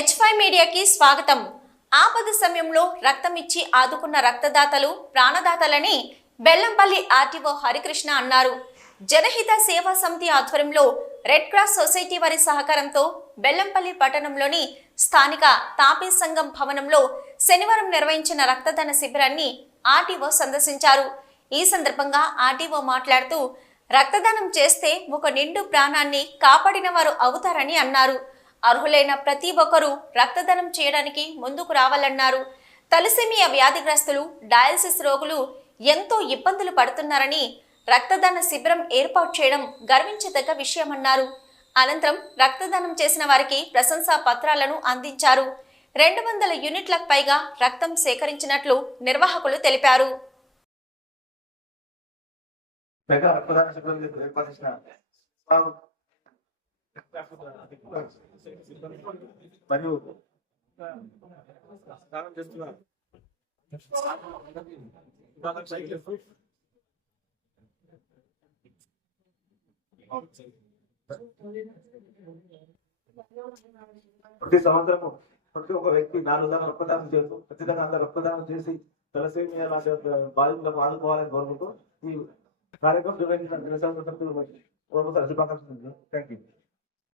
H five మీడియాకి స్వాగతం. ఆపద సమయంలో రక్తం ఇచ్చి ఆదుకున్న రక్తదాతలు ప్రాణదాతలని బెల్లంపల్లి ఆర్టీఓ హరికృష్ణ అన్నారు. జనహిత సేవా సమితి ఆధ్వర్యంలో రెడ్ క్రాస్ సొసైటీ వారి సహకారంతో బెల్లంపల్లి పట్టణంలోని స్థానిక తాపీ సంఘం భవనంలో శనివారం నిర్వహించిన రక్తదాన శిబిరాన్ని ఆర్టీఓ సందర్శించారు. ఈ సందర్భంగా ఆర్టీఓ మాట్లాడుతూ రక్తదానం చేస్తే ఒక నిండు ప్రాణాన్ని కాపాడిన వారు అవుతారని అన్నారు. అర్హులైన ప్రతి ఒక్కరూ రక్తదానం చేయడానికి ముందుకు రావాలన్నారు. తలసేమియా వ్యాధిగ్రస్తులు డయాలసిస్ రోగులు ఎంతో ఇబ్బందులు పడుతున్నారని రక్తదాన శిబిరం ఏర్పాటు చేయడం గర్వించదగ్గ విషయమన్నారు. అనంతరం రక్తదానం చేసిన వారికి ప్రశంసా పత్రాలను అందించారు. రెండు వందల యూనిట్లకు పైగా రక్తం సేకరించినట్లు నిర్వాహకులు తెలిపారు. రక్తదాన శిబిరం ఏర్పాటు చేసిన స్వాగతం. మరియు స్నానం చేస్తున్న విభాగం సైకిల్ ప్రతి సంవత్సరం ప్రతి ఒక్క వ్యక్తి నాలుగు దాకా రక్తదానం చేస్తూ ఖచ్చితంగా అందరూ రక్తదానం చేసి తలసేమియా లాంటి బాధితులకు ఆదుకోవాలని కోరుకుంటూ ఈ కార్యక్రమం నిర్వహించిన జనసేన సభ్యులు ప్రొఫెసర్ శుభాకాంక్షలు థ్యాంక్ యూ